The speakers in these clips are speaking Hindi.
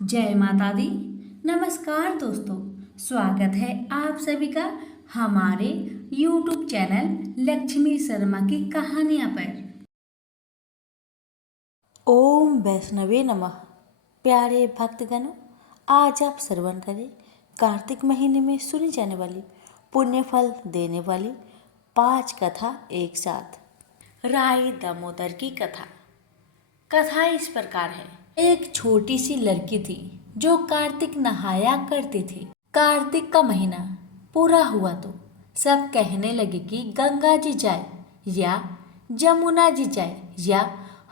जय माता दी। नमस्कार दोस्तों, स्वागत है आप सभी का हमारे YouTube चैनल लक्ष्मी शर्मा की कहानियाँ पर। ओम वैष्णवे नमः। प्यारे भक्तगणों, आज आप श्रवण करें कार्तिक महीने में सुनी जाने वाली पुण्य फल देने वाली 5 कथा एक साथ। राई दामोदर की कथा। कथा इस प्रकार है। एक छोटी सी लड़की थी जो कार्तिक नहाया करती थी। कार्तिक का महीना पूरा हुआ तो सब कहने लगे कि गंगा जी जाए या जमुना जी जाए या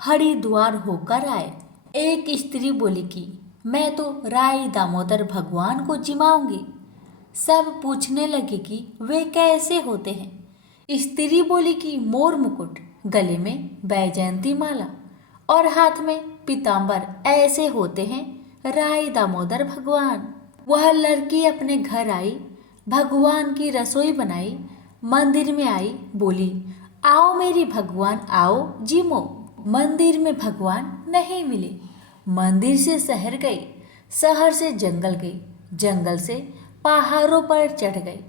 हरिद्वार होकर आए। एक स्त्री बोली कि मैं तो राई दामोदर भगवान को जिमाऊंगी। सब पूछने लगे कि वे कैसे होते हैं। स्त्री बोली कि मोर मुकुट, गले में बैजयंती माला और हाथ में पीतांबर ऐसे होते हैं राई दामोदर भगवान। वह लड़की अपने घर आई, भगवान की रसोई बनाई, मंदिर में आई, बोली आओ मेरी भगवान आओ जिमो। मंदिर में भगवान नहीं मिले। मंदिर से शहर गई, शहर से जंगल गई, जंगल से पहाड़ों पर चढ़ गई।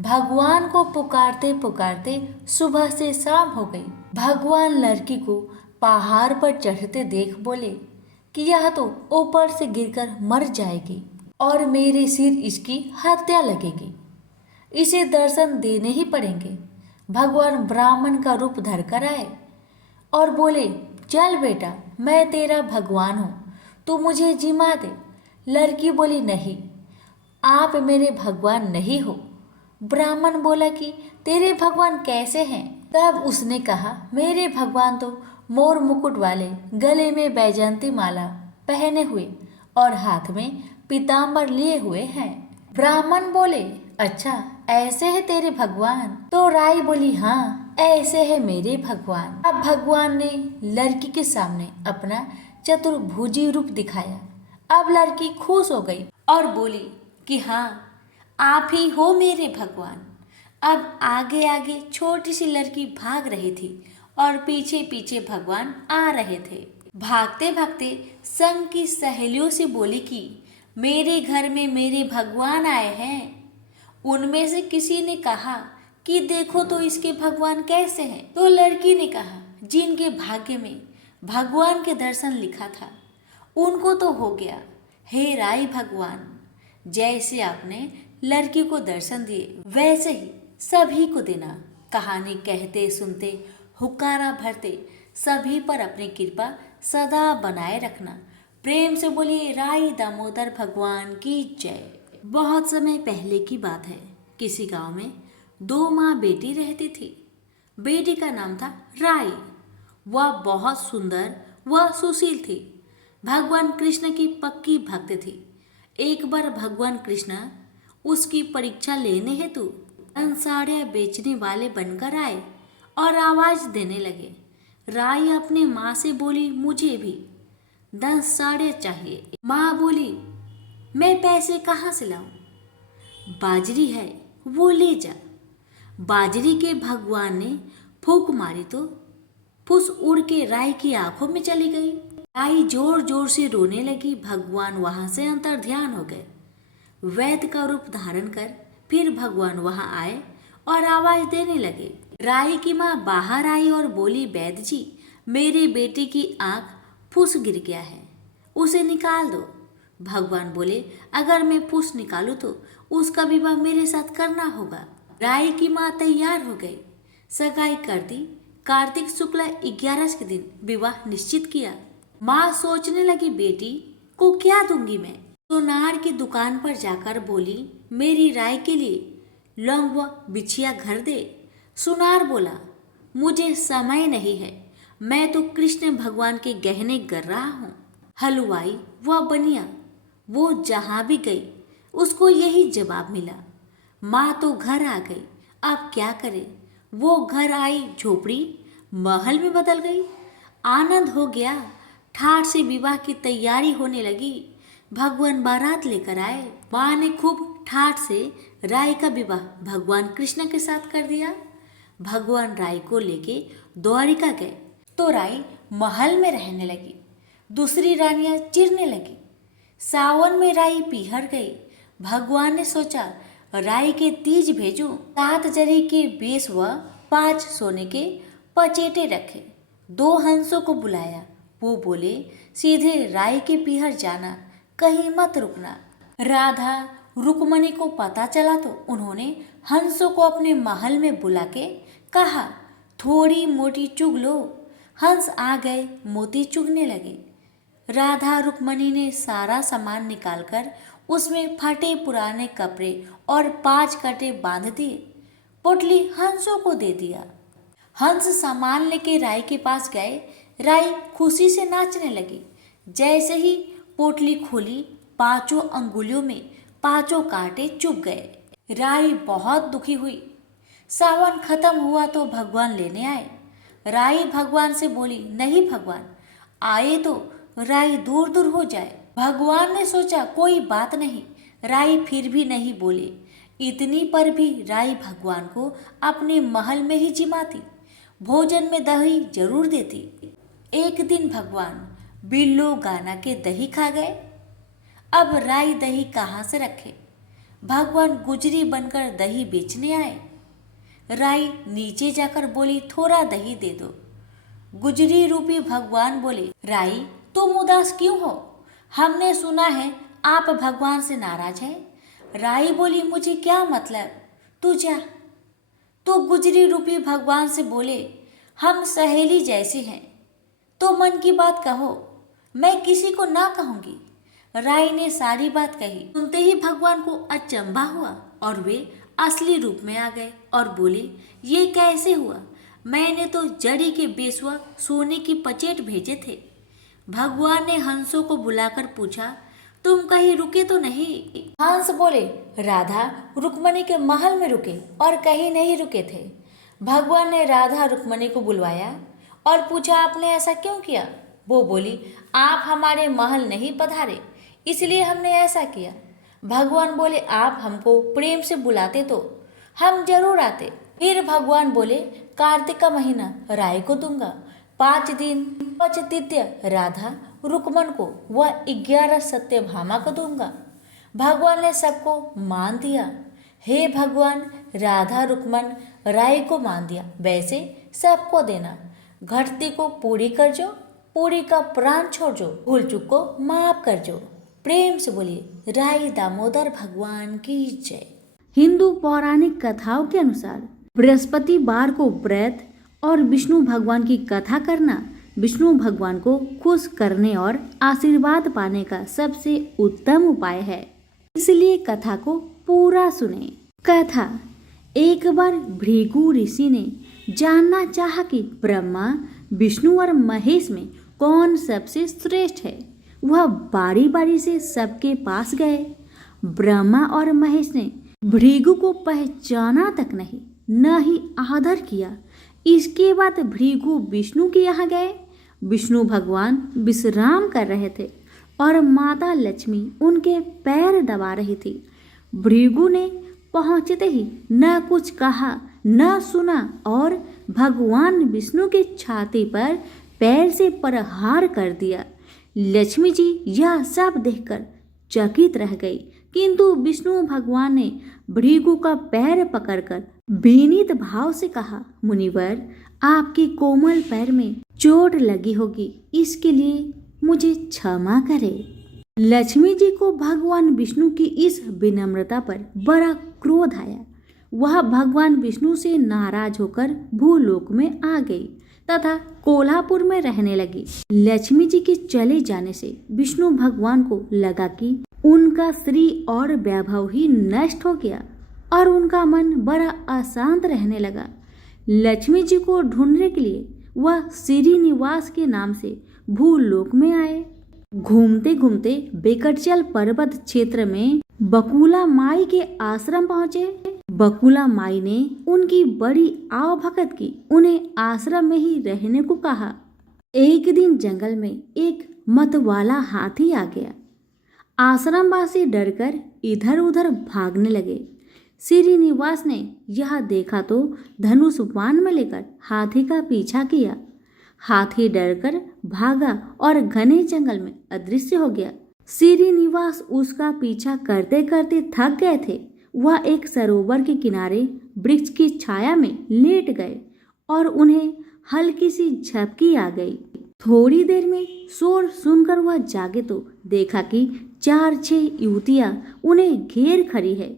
भगवान को पुकारते पुकारते सुबह से शाम हो गई। भगवान लड़की को पहाड़ पर चढ़ते देख बोले कि यह तो ऊपर से गिरकर मर जाएगी और मेरे सिर इसकी हत्या लगेगी। इसे दर्शन देने ही पड़ेंगे। भगवान ब्राह्मण का रूप धरकर आए और बोले चल बेटा, मैं तेरा भगवान हूँ, तू मुझे जिमा दे। लड़की बोली नहीं, आप मेरे भगवान नहीं हो। ब्राह्मण बोला कि तेरे भगवान कैसे हैं? तब उसने कहा मेरे भगवान तो मोर मुकुट वाले, गले में बैजयंती माला पहने हुए और हाथ में पीतांबर लिए हुए हैं। ब्राह्मण बोले अच्छा, ऐसे है तेरे भगवान? तो राई बोली हाँ, ऐसे है मेरे भगवान। अब भगवान ने लड़की के सामने अपना चतुर्भुजी रूप दिखाया। अब लड़की खुश हो गई और बोली कि हाँ, आप ही हो मेरे भगवान। अब आगे आगे छोटी सी लड़की भाग रही थी और पीछे पीछे भगवान आ रहे थे। भागते भागते संग की सहेलियों से बोली कि मेरे घर में मेरे भगवान आए हैं। उनमें से किसी ने कहा कि देखो तो इसके भगवान कैसे हैं। तो लड़की ने कहा जिनके भाग्य में भगवान के दर्शन लिखा था उनको तो हो गया। हे राई भगवान, जैसे आपने लड़की को दर्शन दिए वैसे ही सभी को देना। कहानी कहते सुनते हुक्कारा भरते सभी पर अपनी कृपा सदा बनाए रखना। प्रेम से बोलिए राई दामोदर भगवान की जय। बहुत समय पहले की बात है। किसी गांव में 2 माँ बेटी रहती थी। बेटी का नाम था राई। वह बहुत सुंदर व सुशील थी। भगवान कृष्ण की पक्की भक्त थी। एक बार भगवान कृष्ण उसकी परीक्षा लेने हेतु साड़ियाँ बेचने वाले बनकर आए और आवाज देने लगे। राई अपने माँ से बोली मुझे भी 10 साड़ियाँ चाहिए। माँ बोली मैं पैसे कहाँ से लाऊं? बाजरी है, वो ले जा। बाजरी के भगवान ने फूंक मारी तो फुस उड़ के राई की आंखों में चली गई। राई जोर जोर से रोने लगी। भगवान वहां से अंतर ध्यान हो गए। वैद्य का रूप धारण कर फिर भगवान वहां आए और आवाज देने लगे। राई की माँ बाहर आई और बोली वैद्य जी, मेरे बेटे की आंख फुस गिर गया है, उसे निकाल दो। भगवान बोले अगर मैं फुस निकालूं तो उसका विवाह मेरे साथ करना होगा। राई की माँ तैयार हो गई, सगाई कर दी। कार्तिक शुक्ल 11 के दिन विवाह निश्चित किया। माँ सोचने लगी बेटी को क्या दूंगी मैं। सोनार की दुकान पर जाकर बोली मेरी राय के लिए लौंग व बिछिया घर दे। सुनार बोला मुझे समय नहीं है, मैं तो कृष्ण भगवान के गहने कर रहा हूँ। हलवाई व बनिया वो जहाँ भी गई उसको यही जवाब मिला। माँ तो घर आ गई, अब क्या करे। वो घर आई, झोपड़ी महल में बदल गई। आनंद हो गया। ठाठ से विवाह की तैयारी होने लगी। भगवान बारात लेकर आए। माँ ने खूब ठाठ से राय का विवाह भगवान कृष्ण के साथ कर दिया। भगवान राय को लेके द्वारिका गए तो राय महल में रहने लगी। दूसरी रानियां चिढ़ने लगी। सावन में राई पीहर गई। भगवान ने सोचा राई के तीज भेजूं। 7 जरी के 20 व 5 सोने के पचेटे रखे। 2 हंसों को बुलाया। वो बोले सीधे राई के पीहर जाना, कहीं मत रुकना। राधा रुक्मणी को पता चला तो उन्होंने हंसों को अपने महल में बुला के कहा, थोड़ी मोटी चुग लो। हंस आ गए, मोती चुगने लगे। राधा रुक्मणी ने सारा सामान निकालकर उसमें फटे पुराने कपड़े और 5 कटे बांध दिए। पोटली हंसों को दे दिया। हंस सामान लेके राई के पास गए। राई खुशी से नाचने लगी। जैसे ही पोटली खोली, 5 अंगुलियों में 5 कांटे चुभ गए। राई बहुत दुखी हुई। सावन खत्म हुआ तो भगवान लेने आए। राई भगवान से बोली, नहीं भगवान, आए तो राई दूर दूर हो जाए। भगवान ने सोचा कोई बात नहीं। राई फिर भी नहीं बोले। इतनी पर भी राई भगवान को अपने महल में ही जिमाती, भोजन में दही जरूर देती। एक दिन भगवान बिल्लो गाना के दही खा गए। अब राई दही कहाँ से रखे? भगवान गुजरी बनकर दही बेचने आए। राई नीचे जाकर बोली, थोड़ा दही दे दो। गुजरी रूपी भगवान बोले, राई तुम उदास क्यों हो? हमने सुना है आप भगवान से नाराज हैं। राई बोली, मुझे क्या मतलब, तू जा। तो गुजरी रूपी भगवान से बोले, हम सहेली जैसी हैं, तो मन की बात कहो, मैं किसी को ना कहूँगी। राई ने सारी बात कही। सुनते ही भगवान को अचंभा हुआ और वे असली रूप में आ गए और बोले, ये कैसे हुआ? मैंने तो जड़ी के बेसुआ सोने की पचेट भेजे थे। भगवान ने हंसों को बुलाकर पूछा, तुम कहीं रुके तो नहीं? हंस बोले, राधा रुक्मणी के महल में रुके और कहीं नहीं रुके थे। भगवान ने राधा रुक्मणी को बुलवाया और पूछा, आपने ऐसा क्यों किया? वो बोली, आप हमारे महल नहीं पधारे, इसलिए हमने ऐसा किया। भगवान बोले, आप हमको प्रेम से बुलाते तो हम जरूर आते। फिर भगवान बोले, कार्तिक का महीना राय को दूंगा, 5 दिन 5 तिथ्य राधा रुक्मण को व 11 सत्यभामा को दूंगा। भगवान ने सबको मान दिया। हे भगवान, राधा रुक्मण राय को मान दिया, वैसे सबको देना। घटती को पूरी कर जो, पूरी का प्राण छोड़ जो, भूल चूक को माफ कर जो। प्रेम से बोलिए राई दामोदर भगवान की जय। हिंदू पौराणिक कथाओं के अनुसार बृहस्पतिवार को व्रत और विष्णु भगवान की कथा करना विष्णु भगवान को खुश करने और आशीर्वाद पाने का सबसे उत्तम उपाय है, इसलिए कथा को पूरा सुने। कथा। एक बार भृगु ऋषि ने जानना चाहा कि ब्रह्मा, विष्णु और महेश में कौन सबसे श्रेष्ठ है। वह बारी बारी से सबके पास गए। ब्रह्मा और महेश ने भृगु को पहचाना तक नहीं, न ही आदर किया। इसके बाद भृगु विष्णु के यहाँ गए। विष्णु भगवान विश्राम कर रहे थे और माता लक्ष्मी उनके पैर दबा रही थी। भृगु ने पहुंचते ही न कुछ कहा न सुना और भगवान विष्णु की छाती पर पैर से प्रहार कर दिया। लक्ष्मी जी यह सब देखकर चकित रह गई, किंतु विष्णु भगवान ने भृगु का पैर पकड़कर विनीत भाव से कहा, मुनिवर, आपके कोमल पैर में चोट लगी होगी, इसके लिए मुझे क्षमा करें। लक्ष्मी जी को भगवान विष्णु की इस विनम्रता पर बड़ा क्रोध आया। वह भगवान विष्णु से नाराज होकर भूलोक में आ गई तथा कोल्हापुर में रहने लगी। लक्ष्मी जी के चले जाने से विष्णु भगवान को लगा कि उनका श्री और वैभव ही नष्ट हो गया और उनका मन बड़ा अशांत रहने लगा। लक्ष्मी जी को ढूंढने के लिए वह श्रीनिवास के नाम से भूलोक में आए। घूमते घूमते बेकटचल पर्वत क्षेत्र में बकुला माई के आश्रम पहुंचे। बकुला माई ने उनकी बड़ी आवभगत की, उन्हें आश्रम में ही रहने को कहा। एक दिन जंगल में एक मतवाला हाथी आ गया। आश्रमवासी डरकर इधर उधर भागने लगे। श्रीनिवास ने यह देखा तो धनुष बाण में लेकर हाथी का पीछा किया। हाथी डरकर भागा और घने जंगल में अदृश्य हो गया। श्रीनिवास उसका पीछा करते करते थक गए थे। वह एक सरोवर के किनारे वृक्ष की छाया में लेट गए और उन्हें हल्की सी झपकी आ गई। थोड़ी देर में शोर सुनकर वह जागे तो देखा कि 4-6 युवतियां उन्हें घेर खड़ी है।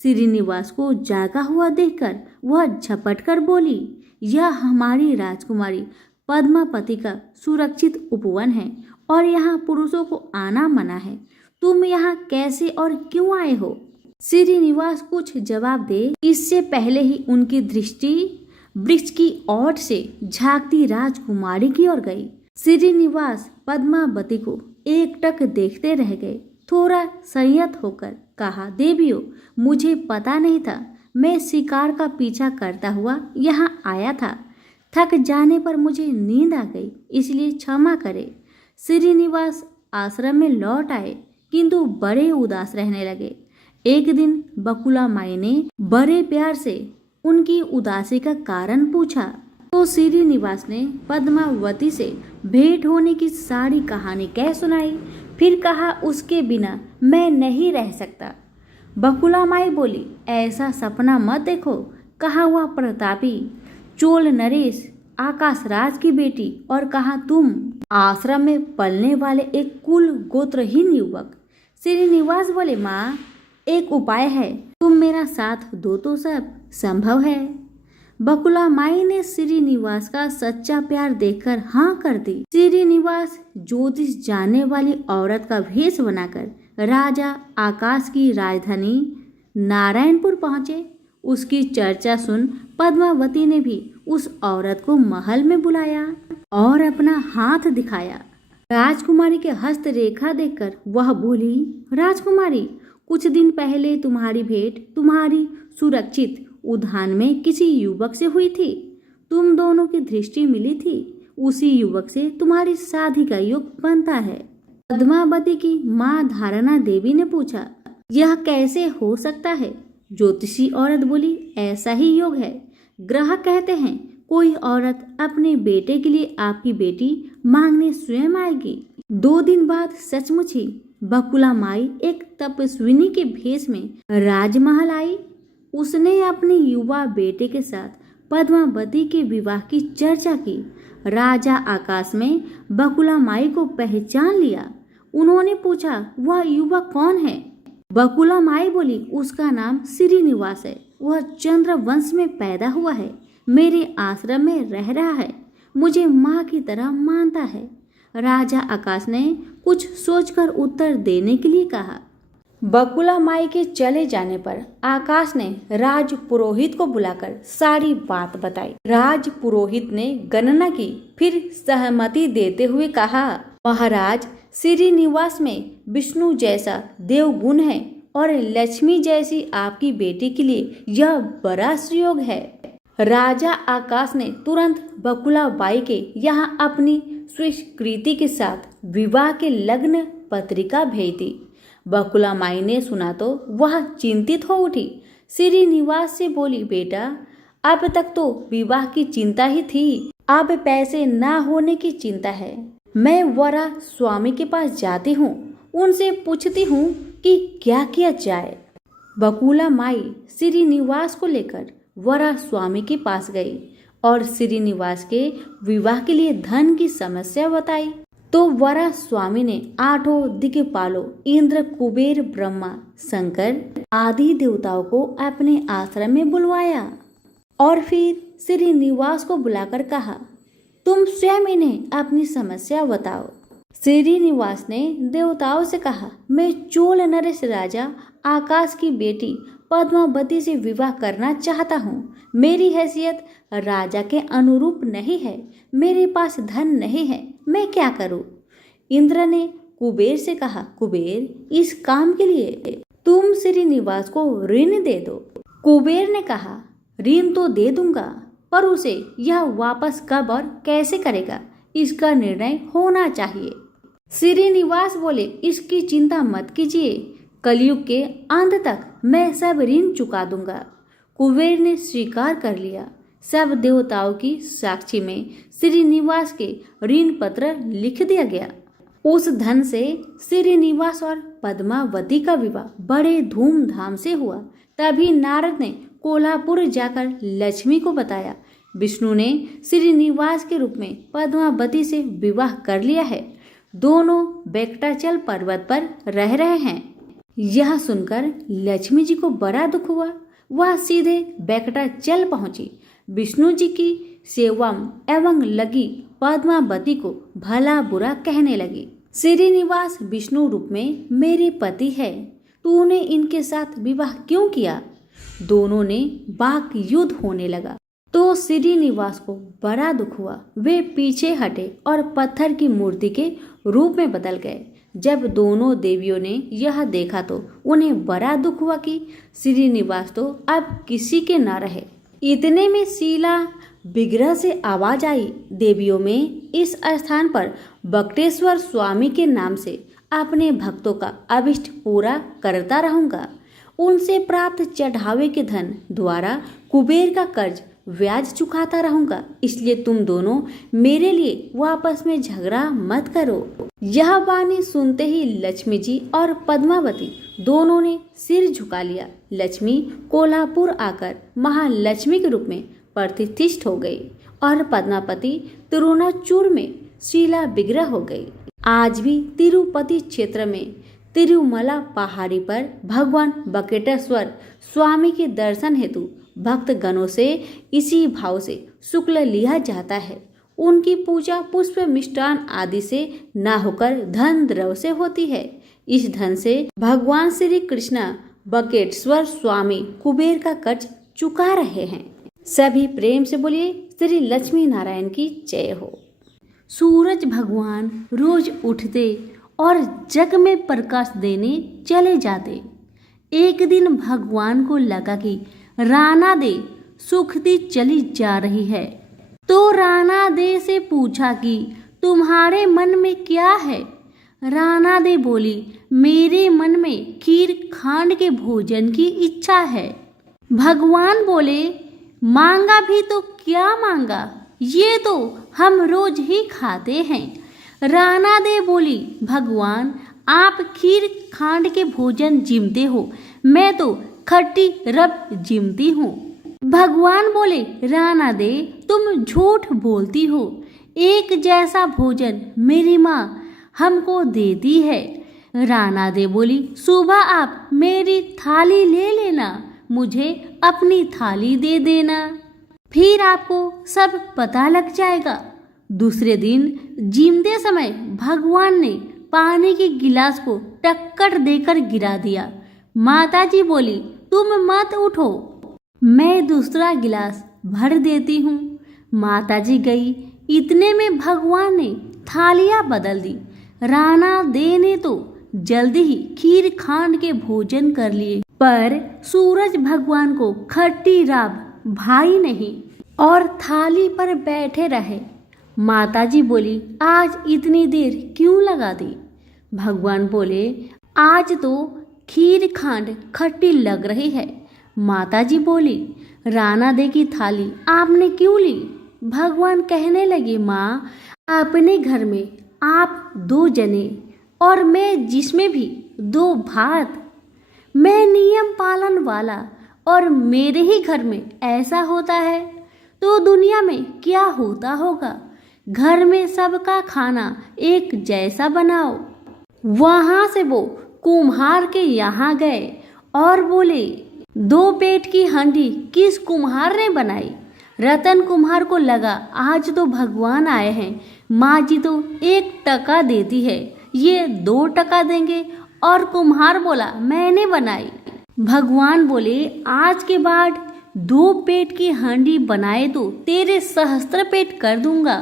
श्रीनिवास को जागा हुआ देखकर वह झपट कर बोली, यह हमारी राजकुमारी पद्मावती का सुरक्षित उपवन है और यहाँ पुरुषों को आना मना है। तुम यहाँ कैसे और क्यों आए हो? श्रीनिवास कुछ जवाब दे इससे पहले ही उनकी दृष्टि वृक्ष की ओर से झांकती राजकुमारी की ओर गई। श्रीनिवास पद्मावती को एकटक देखते रह गए। थोड़ा संयत होकर कहा, देवियों, मुझे पता नहीं था। मैं शिकार का पीछा करता हुआ यहाँ आया था। थक जाने पर मुझे नींद आ गई, इसलिए क्षमा करें। श्रीनिवास आश्रम में लौट आए किंतु बड़े उदास रहने लगे। एक दिन बकुला माई ने बड़े प्यार से उनकी उदासी का कारण पूछा तो श्रीनिवास ने पद्मावती से भेंट होने की सारी कहानी कह सुनाई। फिर कहा, उसके बिना मैं नहीं रह सकता। बकुला माई बोली, ऐसा सपना मत देखो। कहा वह प्रतापी चोल नरेश आकाश राज की बेटी और कहा तुम आश्रम में पलने वाले एक कुल गोत्रहीन युवक। श्रीनिवास बोले, माँ, एक उपाय है, तुम मेरा साथ दो तो सब संभव है। बकुला माई ने श्रीनिवास का सच्चा प्यार देखकर हाँ कर दी। श्रीनिवास ज्योतिष जानने वाली औरत का भेष बनाकर राजा आकाश की राजधानी नारायणपुर पहुंचे। उसकी चर्चा सुन पद्मावती ने भी उस औरत को महल में बुलाया और अपना हाथ दिखाया। राजकुमारी के हस्तरेखा देखकर वह बोली, राजकुमारी, कुछ दिन पहले तुम्हारी भेंट तुम्हारी सुरक्षित उद्यान में किसी युवक से हुई थी। तुम दोनों की दृष्टि मिली थी। उसी युवक से तुम्हारी शादी का योग बनता है। पद्मावती की माँ धारणा देवी ने पूछा, यह कैसे हो सकता है? ज्योतिषी औरत बोली, ऐसा ही योग है। ग्रह कहते हैं कोई औरत अपने बेटे के लिए आपकी बेटी मांगने स्वयं आएगी। 2 दिन बाद सचमुच ही बकुला माई एक तपस्विनी के भेष में राजमहल आई। उसने अपने युवा बेटे के साथ पद्मावती के विवाह की चर्चा की। राजा आकाश में बकुला माई को पहचान लिया। उन्होंने पूछा, वह युवक कौन है? बकुला माई बोली, उसका नाम श्रीनिवास है। वह चंद्र वंश में पैदा हुआ है। मेरे आश्रम में रह रहा है। मुझे माँ की तरह मानता है। राजा आकाश ने कुछ सोचकर उत्तर देने के लिए कहा। बकुला माई के चले जाने पर आकाश ने राज पुरोहित को बुलाकर सारी बात बताई। राज पुरोहित ने गणना की, फिर सहमति देते हुए कहा, महाराज, श्रीनिवास में विष्णु जैसा देवगुण है और लक्ष्मी जैसी आपकी बेटी के लिए यह बड़ा सुयोग है। राजा आकाश ने तुरंत बकुला बाई के यहाँ अपनी स्वीकृति के साथ विवाह के लग्न पत्रिका भेज दी। बकुला माई ने सुना तो वह चिंतित हो उठी। श्रीनिवास से बोली, बेटा, अब तक तो विवाह की चिंता ही थी, अब पैसे ना होने की चिंता है। मैं वरा स्वामी के पास जाती हूँ, उनसे पूछती हूँ कि क्या किया जाए। बकुला माई श्रीनिवास को लेकर वरा स्वामी के पास गई और श्रीनिवास के विवाह के लिए धन की समस्या बताई। तो वरा स्वामी ने 8 दिक्पालों इंद्र, कुबेर, ब्रह्मा, शंकर आदि देवताओं को अपने आश्रम में बुलवाया और फिर श्रीनिवास को बुलाकर कहा, तुम स्वयं इन्हें अपनी समस्या बताओ। श्रीनिवास ने देवताओं से कहा, मैं चोल नरेश राजा आकाश की बेटी पद्मावती से विवाह करना चाहता हूँ। मेरी हैसियत राजा के अनुरूप नहीं है। मेरे पास धन नहीं है, मैं क्या करूँ? इंद्र ने कुबेर से कहा, कुबेर, इस काम के लिए तुम श्रीनिवास को ऋण दे दो। कुबेर ने कहा, ऋण तो दे दूंगा, पर उसे यह वापस कब और कैसे करेगा, इसका निर्णय होना चाहिए। श्रीनिवास बोले, इसकी चिंता मत कीजिए, कलयुग के अंत तक मैं सब ऋण चुका दूंगा। कुबेर ने स्वीकार कर लिया। सब देवताओं की साक्षी में श्रीनिवास के ऋण पत्र लिख दिया गया। उस धन से श्रीनिवास और पद्मावती का विवाह बड़े धूमधाम से हुआ। तभी नारद ने कोल्हापुर जाकर लक्ष्मी को बताया, विष्णु ने श्रीनिवास के रूप में पद्मावती से विवाह कर लिया है। दोनों वेंकटाचल पर्वत पर रह रहे हैं। यह सुनकर लक्ष्मी जी को बड़ा दुख हुआ। वह सीधे वेंकटाचल पहुंची। विष्णु जी की सेवा एवं लगी पद्मावती को भला बुरा कहने लगी। श्रीनिवास विष्णु रूप में मेरे पति है, तूने इनके साथ विवाह क्यों किया? दोनों ने वाक युद्ध होने लगा तो श्रीनिवास को बड़ा दुख हुआ। वे पीछे हटे और पत्थर की मूर्ति के रूप में बदल गए। जब दोनों देवियों ने यह देखा तो उन्हें बड़ा दुख हुआ कि श्रीनिवास तो अब किसी के न रहे। इतने में शीला विग्रह से आवाज आई, देवियों में इस स्थान पर बकटेश्वर स्वामी के नाम से अपने भक्तों का अभिष्ट पूरा करता रहूंगा। उनसे प्राप्त चढ़ावे के धन द्वारा कुबेर का कर्ज ब्याज चुकाता रहूंगा। इसलिए तुम दोनों मेरे लिए वापस में झगड़ा मत करो। यह वाणी सुनते ही लक्ष्मी जी और पद्मावती दोनों ने सिर झुका लिया। लक्ष्मी कोल्हापुर आकर महालक्ष्मी के रूप में प्रतिष्ठित हो गई और पद्मावती तिरुनाचूर में शीला विग्रह हो गई। आज भी तिरुपति क्षेत्र में तिरुमला पहाड़ी पर भगवान बकेटेश्वर स्वामी के दर्शन हेतु भक्त गणों से इसी भाव से शुक्ल लिया जाता है। उनकी पूजा पुष्प मिष्टान आदि से न होकर धन द्रव्य से होती है। इस धन से भगवान श्री कृष्ण बकेटेश्वर स्वामी कुबेर का कर्ज चुका रहे हैं। सभी प्रेम से बोलिए श्री लक्ष्मी नारायण की जय हो। सूरज भगवान रोज उठते और जग में प्रकाश देने चले जाते। एक दिन भगवान को लगा कि राना दे सुखती चली जा रही है, तो राना दे से पूछा कि तुम्हारे मन में क्या है? राना दे बोली, मेरे मन में खीर खांड के भोजन की इच्छा है। भगवान बोले, मांगा भी तो क्या मांगा, ये तो हम रोज ही खाते हैं। राना दे बोली, भगवान आप खीर खांड के भोजन जिमते हो, मैं तो खट्टी रब जिमती हूँ। भगवान बोले, राना दे तुम झूठ बोलती हो, एक जैसा भोजन मेरी माँ हमको देती है। राना दे बोली, सुबह आप मेरी थाली ले लेना, मुझे अपनी थाली दे देना, फिर आपको सब पता लग जाएगा। दूसरे दिन जिमते समय भगवान ने पानी के गिलास को टक्कर देकर गिरा दिया। माताजी बोली, तुम मत उठो, मैं दूसरा गिलास भर देती हूँ। माताजी गई। इतने में भगवान ने थालियाँ बदल दी। राना दे ने तो जल्दी ही खीर खांड के भोजन कर लिए, पर सूरज भगवान को खट्टी राब भाई नहीं और थाली पर बैठे रहे। माताजी बोली, आज इतनी देर क्यों लगा दी? भगवान बोले, आज तो खीर खांड खट्टी लग रही है। माताजी बोली, राना दे की थाली आपने क्यों ली? भगवान कहने लगे, माँ अपने घर में आप 2 जने और मैं जिसमें भी 2 भात, मैं नियम पालन वाला और मेरे ही घर में ऐसा होता है तो दुनिया में क्या होता होगा। घर में सबका खाना एक जैसा बनाओ। वहां से वो कुम्हार के यहाँ गए और बोले, 2 पेट की हांडी किस कुम्हार ने बनाई? रतन कुम्हार को लगा आज तो भगवान आए हैं, माँ जी तो 1 टका देती है, ये 2 टका देंगे। और कुम्हार बोला, मैंने बनाई। भगवान बोले, आज के बाद 2 पेट की हांडी बनाए तो तेरे सहस्त्र पेट कर दूंगा।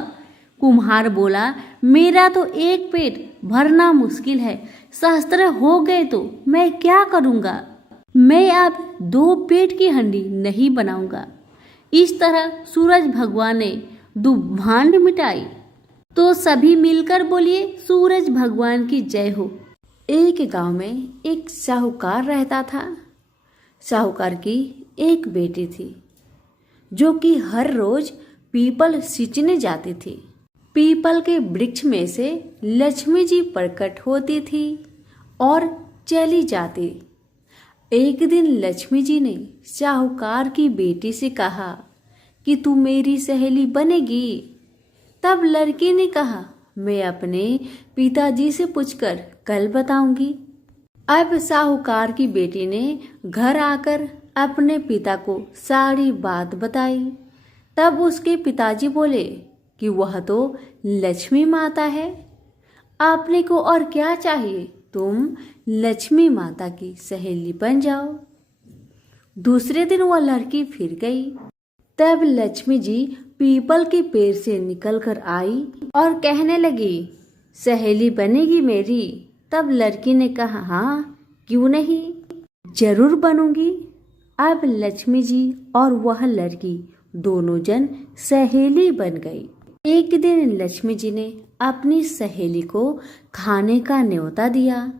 कुम्हार बोला, मेरा तो 1 पेट भरना मुश्किल है, सहस्त्र हो गए तो मैं क्या करूंगा? मैं अब 2 पेट की हांडी नहीं बनाऊंगा। इस तरह सूरज भगवान ने दुभांड मिटाई। तो सभी मिलकर बोलिए सूरज भगवान की जय हो। एक गांव में एक साहूकार रहता था। साहूकार की एक बेटी थी जो कि हर रोज पीपल सींचने जाती थी। पीपल के वृक्ष में से लक्ष्मी जी प्रकट होती थी और चली जाती। एक दिन लक्ष्मी जी ने साहूकार की बेटी से कहा कि तू मेरी सहेली बनेगी। तब लड़की ने कहा, मैं अपने पिताजी से पूछकर कल बताऊंगी। अब साहूकार की बेटी ने घर आकर अपने पिता को सारी बात बताई। तब उसके पिताजी बोले कि वह तो लक्ष्मी माता है, आपने को और क्या चाहिए, तुम लक्ष्मी माता की सहेली बन जाओ। दूसरे दिन वह लड़की फिर गई। तब लक्ष्मी जी पीपल के पेड़ से निकलकर आई और कहने लगी, सहेली बनेगी मेरी। तब लड़की ने कहा, हाँ क्यों नहीं, जरूर बनूंगी। अब लक्ष्मी जी और वह लड़की दोनों जन सहेली बन गई। एक दिन लक्ष्मी जी ने अपनी सहेली को खाने का न्योता दिया।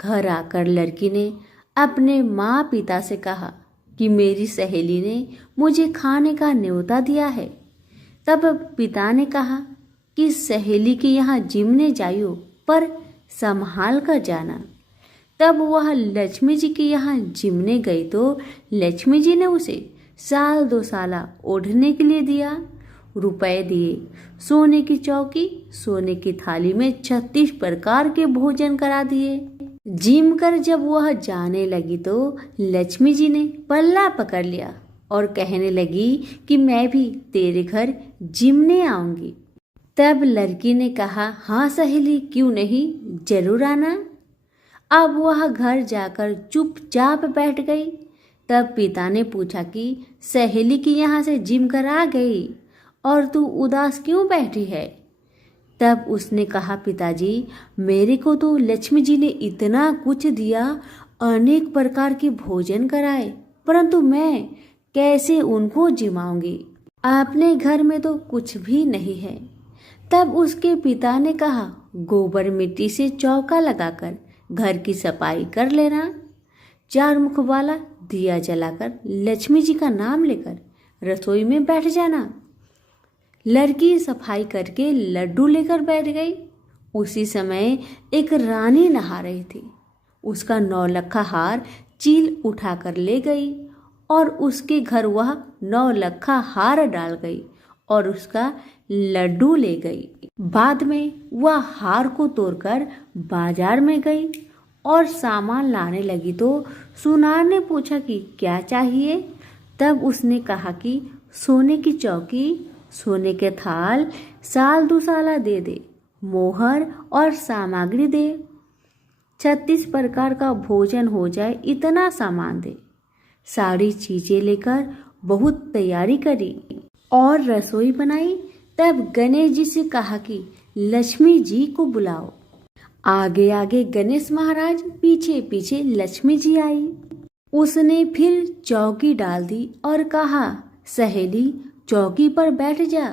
घर आकर लड़की ने अपने माँ पिता से कहा कि मेरी सहेली ने मुझे खाने का न्योता दिया है। तब पिता ने कहा कि सहेली के यहाँ जिमने जाइयो, पर संभाल कर जाना। तब वह लक्ष्मी जी के यहाँ जिमने गई तो लक्ष्मी जी ने उसे 1-2 साल ओढ़ने के लिए दिया, रुपए दिए, सोने की चौकी, सोने की थाली में 36 प्रकार के भोजन करा दिए। जिम कर जब वह जाने लगी तो लक्ष्मी जी ने पल्ला पकड़ लिया और कहने लगी कि मैं भी तेरे घर जिमने आऊंगी। तब लड़की ने कहा, हाँ सहेली क्यों नहीं, जरूर आना। अब वह घर जाकर चुपचाप बैठ गई। तब पिता ने पूछा कि सहेली की यहाँ से जिम कर आ गई और तू उदास क्यों बैठी है। तब उसने कहा, पिताजी मेरे को तो लक्ष्मी जी ने इतना कुछ दिया, अनेक प्रकार के भोजन कराए, परंतु मैं कैसे उनको जिमाऊंगी, अपने घर में तो कुछ भी नहीं है। तब उसके पिता ने कहा, गोबर मिट्टी से चौका लगाकर घर की सफाई कर लेना, 4 मुख वाला दिया जलाकर लक्ष्मी जी का नाम लेकर रसोई में बैठ जाना। लड़की सफाई करके लड्डू लेकर बैठ गई। उसी समय एक रानी नहा रही थी। उसका 9 लखा हार चील उठाकर ले गई और उसके घर वह 9 लखा हार डाल गई और उसका लड्डू ले गई। बाद में वह हार को तोड़कर बाजार में गई और सामान लाने लगी तो सुनार ने पूछा कि क्या चाहिए। तब उसने कहा कि सोने की चौकी, सोने के थाल, 1-2 साल दे, मोहर और सामग्री दे, 36 प्रकार का भोजन हो जाए इतना सामान दे। सारी चीजें लेकर बहुत तैयारी करी और रसोई बनाई। तब गणेश जी से कहा कि लक्ष्मी जी को बुलाओ। आगे आगे गणेश महाराज, पीछे पीछे लक्ष्मी जी आई। उसने फिर चौकी डाल दी और कहा, सहेली चौकी पर बैठ जा।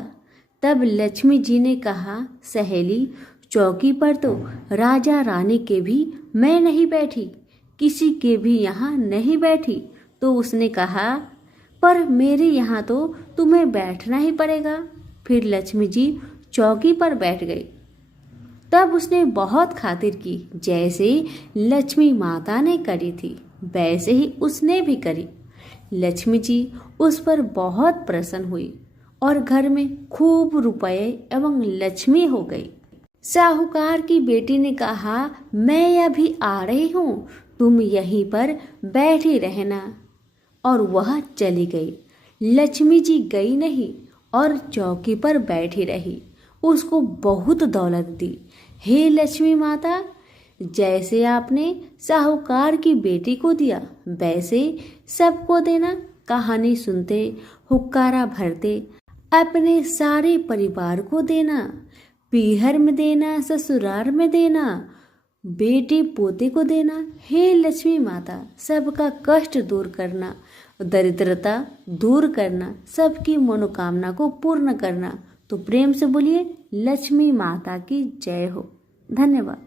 तब लक्ष्मी जी ने कहा, सहेली चौकी पर तो राजा रानी के भी मैं नहीं बैठी, किसी के भी यहाँ नहीं बैठी। तो उसने कहा, पर मेरे यहाँ तो तुम्हें बैठना ही पड़ेगा। फिर लक्ष्मी जी चौकी पर बैठ गई। तब उसने बहुत खातिर की, जैसे लक्ष्मी माता ने करी थी वैसे ही उसने भी करी। लक्ष्मी जी उस पर बहुत प्रसन्न हुई और घर में खूब रुपए एवं लक्ष्मी हो गई। साहूकार की बेटी ने कहा, मैं अभी आ रही हूँ, तुम यहीं पर बैठी रहना। और वह चली गई। लक्ष्मी जी गई नहीं और चौकी पर बैठी रही। उसको बहुत दौलत दी। हे लक्ष्मी माता, जैसे आपने साहूकार की बेटी को दिया वैसे सबको देना। कहानी सुनते, हुक्कारा भरते अपने सारे परिवार को देना, पीहर में देना, ससुराल में देना, बेटे पोते को देना। हे लक्ष्मी माता, सबका कष्ट दूर करना, दरिद्रता दूर करना, सबकी मनोकामना को पूर्ण करना। तो प्रेम से बोलिए, लक्ष्मी माता की जय हो। धन्यवाद।